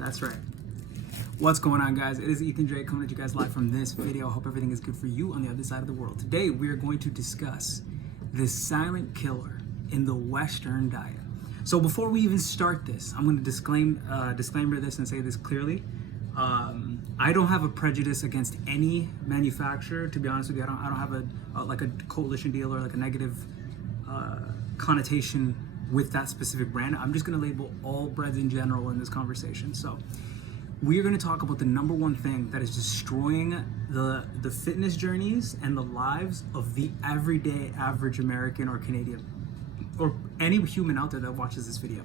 That's right. What's going on, guys? It is Ethan Drake coming at you guys live from this video. I hope everything is good for you on the other side of the world. Today, we are going to discuss the silent killer in the Western diet. So before we even start this, I'm going to disclaimer this and say this clearly. I don't have a prejudice against any manufacturer. To be honest with you, I don't have a coalition deal or like a negative connotation with that specific brand. I'm just going to label all breads in general in this conversation. So we're going to talk about the number one thing that is destroying the fitness journeys and the lives of the everyday average American or Canadian or any human out there that watches this video.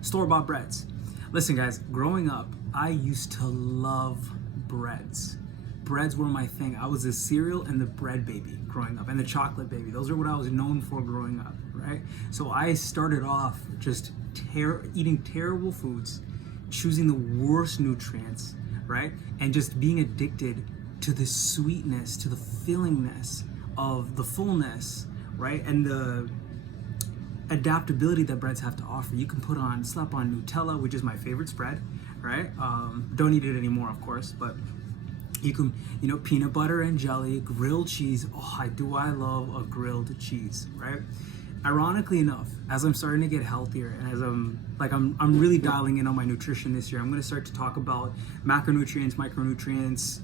Store-bought breads. Listen, guys, growing up, I used to love breads. Breads were my thing. I was the cereal and the bread baby growing up, and the chocolate baby. Those are what I was known for growing up, right? So I started off just eating terrible foods, choosing the worst nutrients, right? And just being addicted to the sweetness, to the fillingness of the fullness, right? And the adaptability that breads have to offer. You can slap on Nutella, which is my favorite spread, right? Don't eat it anymore, of course, but you can, peanut butter and jelly, grilled cheese. Oh, I love a grilled cheese, right? Ironically enough, as I'm starting to get healthier and as I'm really dialing in on my nutrition this year, I'm going to start to talk about macronutrients, micronutrients,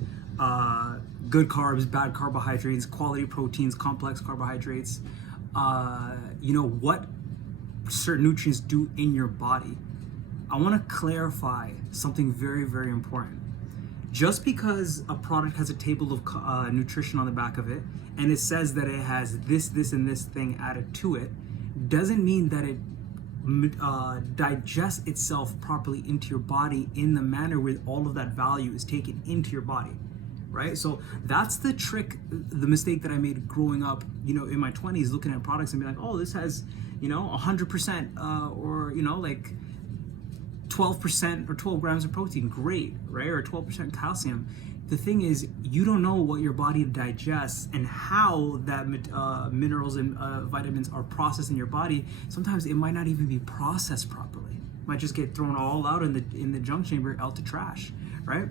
good carbs, bad carbohydrates, quality proteins, complex carbohydrates, what certain nutrients do in your body. I want to clarify something very, very important. Just because a product has a table of nutrition on the back of it, and it says that it has this, and this thing added to it, doesn't mean that it digests itself properly into your body in the manner where all of that value is taken into your body, right? So that's the trick, the mistake that I made growing up, in my 20s, looking at products and being like, oh, this has, 100% or, 12% or 12 grams of protein, great, right? Or 12% calcium. The thing is, you don't know what your body digests and how that minerals and vitamins are processed in your body. Sometimes it might not even be processed properly. It might just get thrown all out in the junk chamber, out to trash, right?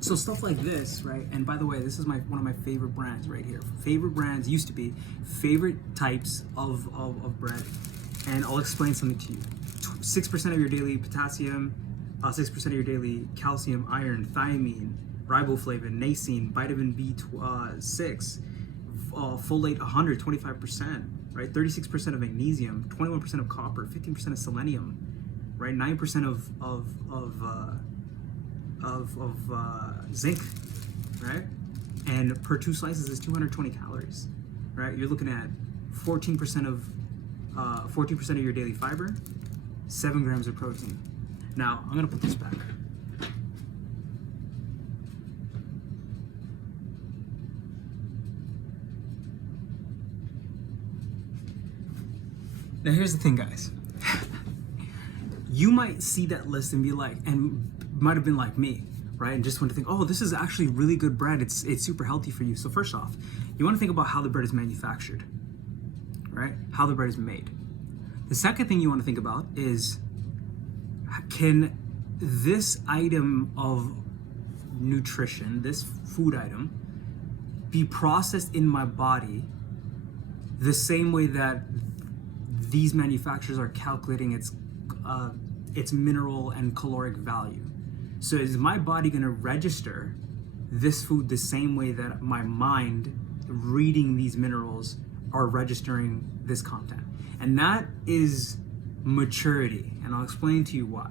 So stuff like this, right? And by the way, this is one of my favorite brands right here. Favorite brands used to be favorite types of bread. And I'll explain something to you. 6% of your daily potassium, 6% of your daily calcium, iron, thiamine, riboflavin, niacin, vitamin B6, folate 125%, right? 36% of magnesium, 21% of copper, 15% of selenium, right? 9% of zinc, right? And per 2 slices is 220 calories, right? You're looking at 14% of your daily fiber, 7 grams of protein. Now, I'm gonna put this back. Now, here's the thing, guys. You might see that list and be like, and might have been like me, right? And just want to think, oh, this is actually really good bread. It's super healthy for you. So first off, you want to think about how the bread is manufactured, right? How the bread is made. The second thing you want to think about is, can this item of nutrition, this food item, be processed in my body the same way that these manufacturers are calculating its mineral and caloric value? So is my body going to register this food the same way that my mind reading these minerals are registering this content? And that is maturity, and I'll explain to you why.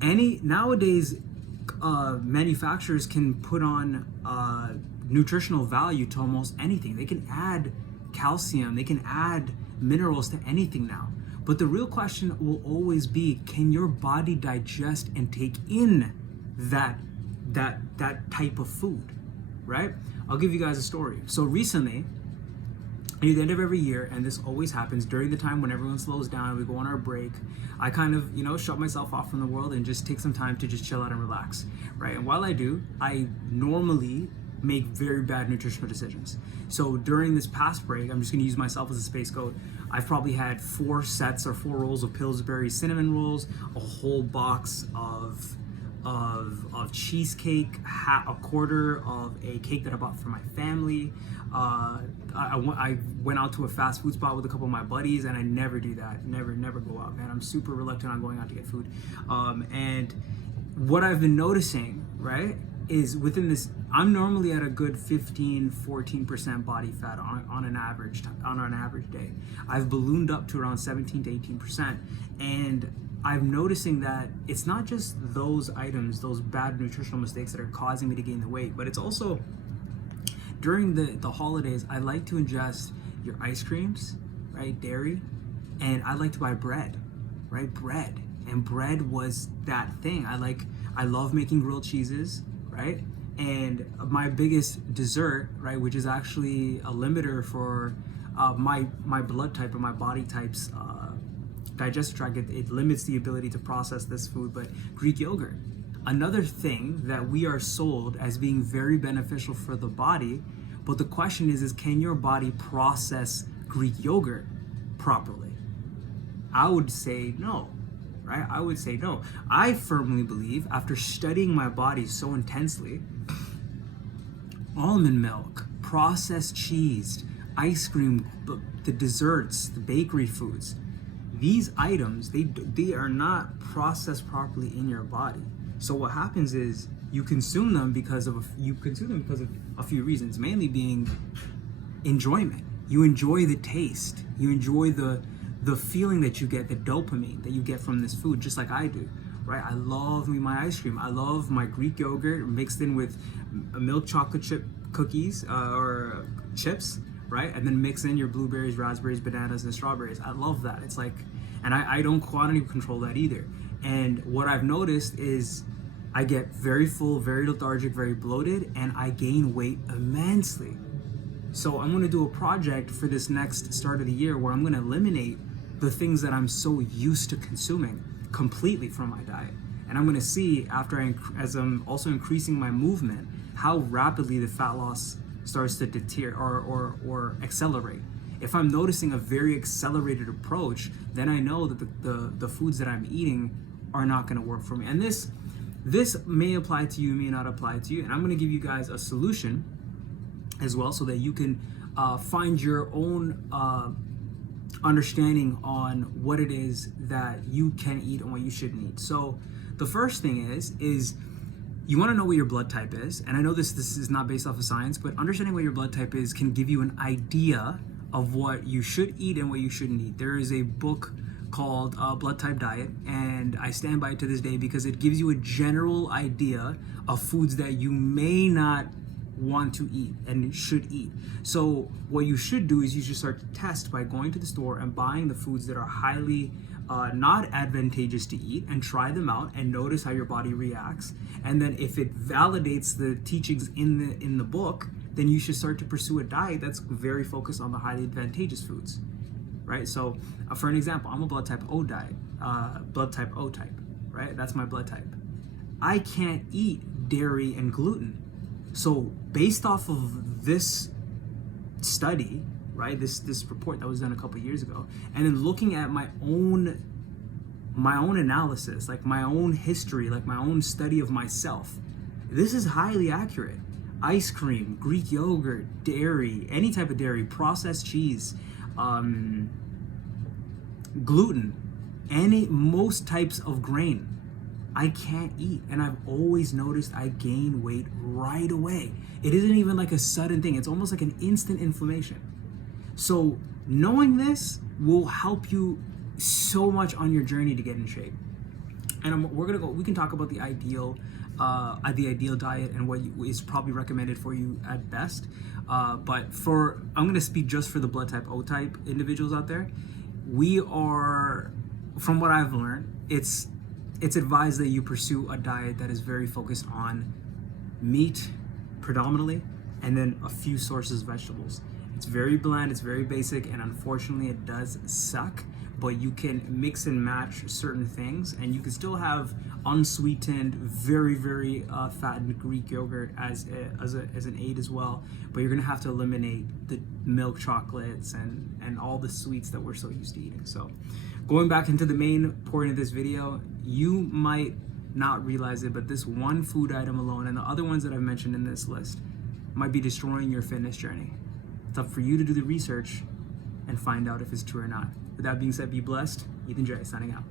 Nowadays, manufacturers can put on nutritional value to almost anything. They can add calcium, they can add minerals to anything now. But the real question will always be, can your body digest and take in that type of food, right? I'll give you guys a story. So recently, near the end of every year, and this always happens during the time when everyone slows down, we go on our break, I kind of, shut myself off from the world and just take some time to just chill out and relax, right? And while I do, I normally make very bad nutritional decisions. So during this past break, I'm just going to use myself as a space goat. I've probably had 4 rolls of Pillsbury cinnamon rolls, a whole box of cheesecake, a quarter of a cake that I bought for my family. I went out to a fast food spot with a couple of my buddies, and I never do that. Never go out, man. I'm super reluctant on going out to get food. And what I've been noticing, right, is within this, I'm normally at a good 15-14% body fat on an average day. I've ballooned up to around 17 to 18%, and I'm noticing that it's not just those items, those bad nutritional mistakes that are causing me to gain the weight, but it's also during the holidays. I like to ingest your ice creams, right, dairy, and I like to buy bread, right, bread. And bread was that thing. I love making grilled cheeses, right? And my biggest dessert, right, which is actually a limiter for my blood type or my body type's digestive tract, it limits the ability to process this food, but Greek yogurt. Another thing that we are sold as being very beneficial for the body, but the question is can your body process Greek yogurt properly? I would say no. Right? I would say no. I firmly believe, after studying my body so intensely, almond milk, processed cheese, ice cream, the desserts, the bakery foods, these items, they are not processed properly in your body. So what happens is you consume them because of a few reasons, mainly being enjoyment. You enjoy the taste. You enjoy the feeling that you get, the dopamine that you get from this food, just like I do, right? I love my ice cream. I love my Greek yogurt mixed in with milk chocolate chip cookies or chips, right? And then mix in your blueberries, raspberries, bananas, and strawberries. I love that. It's like, and I don't quantity control that either. And what I've noticed is I get very full, very lethargic, very bloated, and I gain weight immensely. So I'm going to do a project for this next start of the year where I'm going to eliminate the things that I'm so used to consuming completely from my diet. And I'm going to see, as I'm also increasing my movement, how rapidly the fat loss starts to deteriorate or accelerate. If I'm noticing a very accelerated approach, then I know that the foods that I'm eating are not going to work for me. And this may apply to you, may not apply to you. And I'm going to give you guys a solution as well, so that you can find your own understanding on what it is that you can eat and what you shouldn't eat. So the first thing is you want to know what your blood type is. And I know this is not based off of science, but understanding what your blood type is can give you an idea of what you should eat and what you shouldn't eat. There is a book called Blood Type Diet, and I stand by it to this day because it gives you a general idea of foods that you may not want to eat and should eat. So what you should do is you should start to test by going to the store and buying the foods that are highly not advantageous to eat, and try them out and notice how your body reacts. And then if it validates the teachings in the book, then you should start to pursue a diet that's very focused on the highly advantageous foods, right? So for an example, I'm a blood type O diet, blood type O type, right? That's my blood type. I can't eat dairy and gluten. So based off of this study, right, this report that was done a couple years ago, and then looking at my own analysis, like my own history, like my own study of myself, this is highly accurate. Ice cream, Greek yogurt, dairy, any type of dairy, processed cheese, gluten, most types of grain, I can't eat. And I've always noticed I gain weight right away. It isn't even like a sudden thing. It's almost like an instant inflammation. So knowing this will help you so much on your journey to get in shape. And we can talk about the ideal diet and what is probably recommended for you at best. But I'm going to speak just for the blood type O type individuals out there. From what I've learned, it's advised that you pursue a diet that is very focused on meat predominantly, and then a few sources of vegetables. It's very bland, it's very basic, and unfortunately it does suck, but you can mix and match certain things and you can still have unsweetened, very, very fattened Greek yogurt as an aid as well, but you're gonna have to eliminate the milk chocolates and all the sweets that we're so used to eating. So going back into the main point of this video, you might not realize it, but this one food item alone and the other ones that I've mentioned in this list might be destroying your fitness journey. It's up for you to do the research and find out if it's true or not. With that being said, be blessed. Ethan J, signing out.